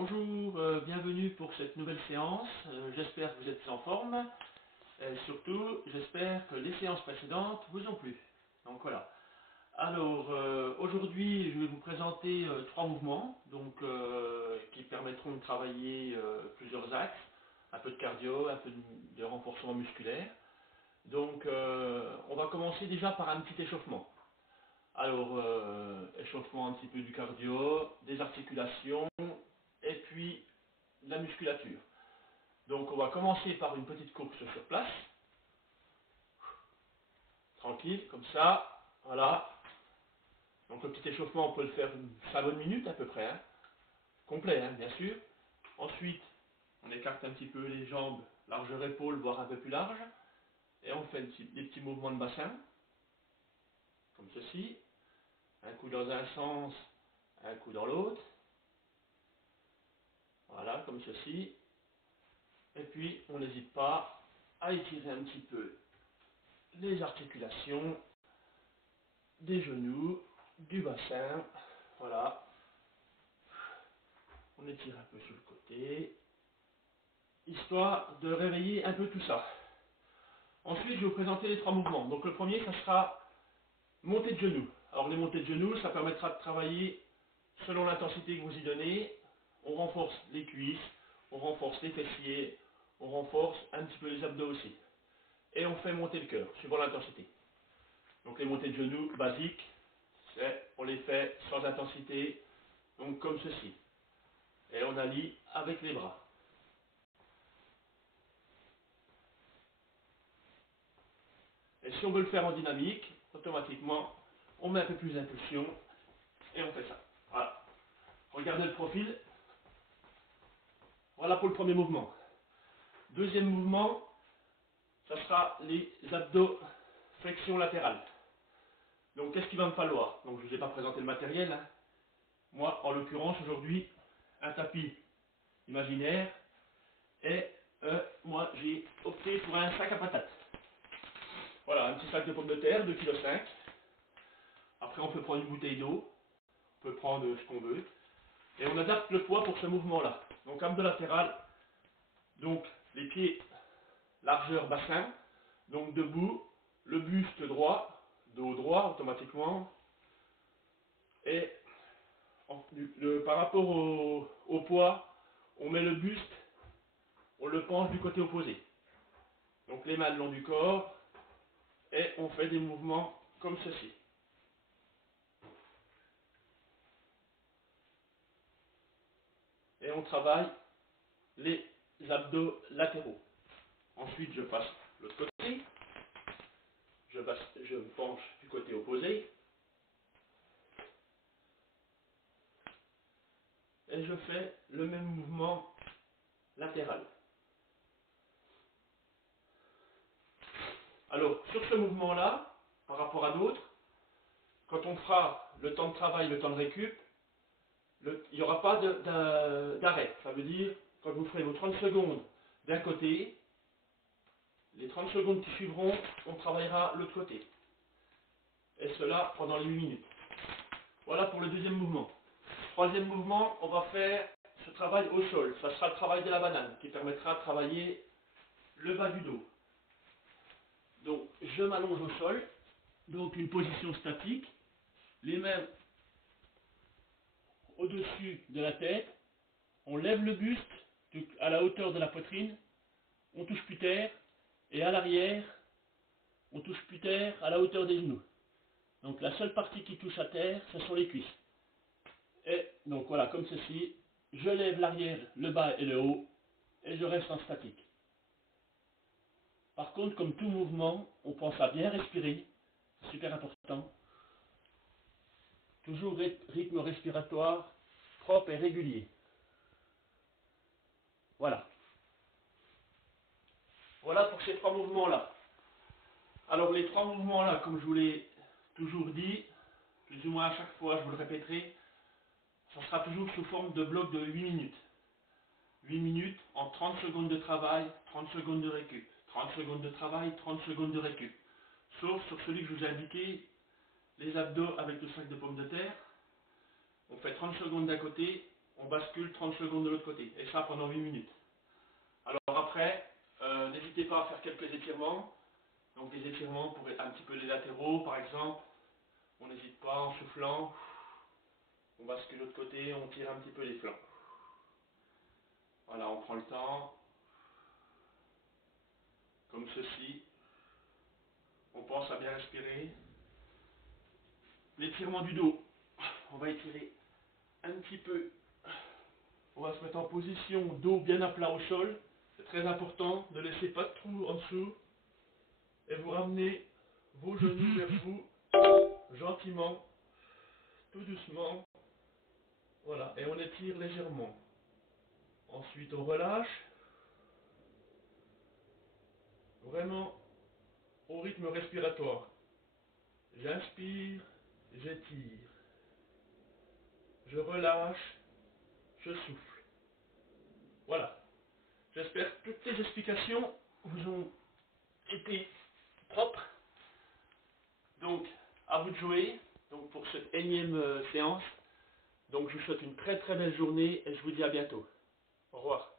Bonjour, bienvenue pour cette nouvelle séance. J'espère que vous êtes en forme. Et surtout, j'espère que les séances précédentes vous ont plu. Donc voilà. Alors, aujourd'hui, je vais vous présenter trois mouvements qui permettront de travailler plusieurs axes. Un peu de cardio, un peu de renforcement musculaire. Donc, on va commencer déjà par un petit échauffement. Alors, échauffement un petit peu du cardio, des articulations, et puis la musculature. Donc on va commencer par une petite course sur place. Tranquille, comme ça. Voilà. Donc le petit échauffement, on peut le faire une 5 bonnes minutes à peu près. Hein. Complet, hein, bien sûr. Ensuite, on écarte un petit peu les jambes, largeur épaule, voire un peu plus large. Et on fait des petits mouvements de bassin. Comme ceci. Un coup dans un sens, un coup dans l'autre. Voilà, comme ceci. Et puis, on n'hésite pas à étirer un petit peu les articulations des genoux, du bassin. Voilà. On étire un peu sur le côté, histoire de réveiller un peu tout ça. Ensuite, je vais vous présenter les trois mouvements. Donc le premier, ça sera montée de genoux. Alors les montées de genoux, ça permettra de travailler selon l'intensité que vous y donnez. On renforce les cuisses, on renforce les fessiers, on renforce un petit peu les abdos aussi. Et on fait monter le cœur, suivant l'intensité. Donc les montées de genoux basiques, on les fait sans intensité, donc comme ceci. Et on allie avec les bras. Et si on veut le faire en dynamique, automatiquement, on met un peu plus d'impulsion et on fait ça. Voilà. Regardez le profil. Voilà pour le premier mouvement. Deuxième mouvement, ça sera les abdos flexion latérale. Donc qu'est-ce qu'il va me falloir? Donc je ne vous ai pas présenté le matériel. Hein. Moi, en l'occurrence, aujourd'hui, un tapis imaginaire et moi j'ai opté pour un sac à patates. Voilà, un petit sac de pommes de terre, 2,5 kg. Après, on peut prendre une bouteille d'eau, on peut prendre ce qu'on veut. Et on adapte le poids pour ce mouvement-là. Donc, abdos latéral, donc les pieds largeur bassin, donc debout, le buste droit, dos droit automatiquement. Et par rapport au poids, on met le buste, on le penche du côté opposé. Donc les mains le long du corps, et on fait des mouvements comme ceci. Et on travaille les abdos latéraux. Ensuite, je passe l'autre côté, je me penche du côté opposé, et je fais le même mouvement latéral. Alors, sur ce mouvement-là, par rapport à d'autres, quand on fera le temps de travail, le temps de récup, il n'y aura pas d'arrêt. Ça veut dire, quand vous ferez vos 30 secondes d'un côté, les 30 secondes qui suivront, on travaillera l'autre côté. Et cela pendant les 8 minutes. Voilà pour le deuxième mouvement. Troisième mouvement, on va faire ce travail au sol. Ça sera le travail de la banane, qui permettra de travailler le bas du dos. Donc, je m'allonge au sol, donc une position statique, les mains au-dessus de la tête, on lève le buste à la hauteur de la poitrine, on touche plus terre, et à l'arrière, on touche plus terre à la hauteur des genoux. Donc la seule partie qui touche à terre, ce sont les cuisses. Et donc voilà, comme ceci, je lève l'arrière, le bas et le haut, et je reste en statique. Par contre, comme tout mouvement, on pense à bien respirer, c'est super important. Toujours rythme respiratoire propre et régulier. Voilà. Voilà pour ces trois mouvements-là. Alors les trois mouvements-là, comme je vous l'ai toujours dit, plus ou moins à chaque fois, je vous le répéterai, ça sera toujours sous forme de bloc de 8 minutes. 8 minutes en 30 secondes de travail, 30 secondes de récup. 30 secondes de travail, 30 secondes de récup. Sauf sur celui que je vous ai indiqué, les abdos avec le sac de pommes de terre. On fait 30 secondes d'un côté, on bascule 30 secondes de l'autre côté. Et ça pendant 8 minutes. Alors après, n'hésitez pas à faire quelques étirements. Donc des étirements pour un petit peu les latéraux par exemple. On n'hésite pas en soufflant. On bascule de l'autre côté, on tire un petit peu les flancs. Voilà, on prend le temps. Comme ceci. On pense à bien respirer. L'étirement du dos. On va étirer un petit peu. On va se mettre en position, dos bien à plat au sol. C'est très important, ne laissez pas de trou en dessous. Et vous ramenez vos genoux vers vous, gentiment, tout doucement. Voilà, et on étire légèrement. Ensuite, on relâche. Vraiment au rythme respiratoire. J'inspire, j'étire. Je relâche, je souffle. Voilà. J'espère que toutes les explications vous ont été propres. Donc, à vous de jouer. Donc, pour cette énième séance. Donc, je vous souhaite une très très belle journée et je vous dis à bientôt. Au revoir.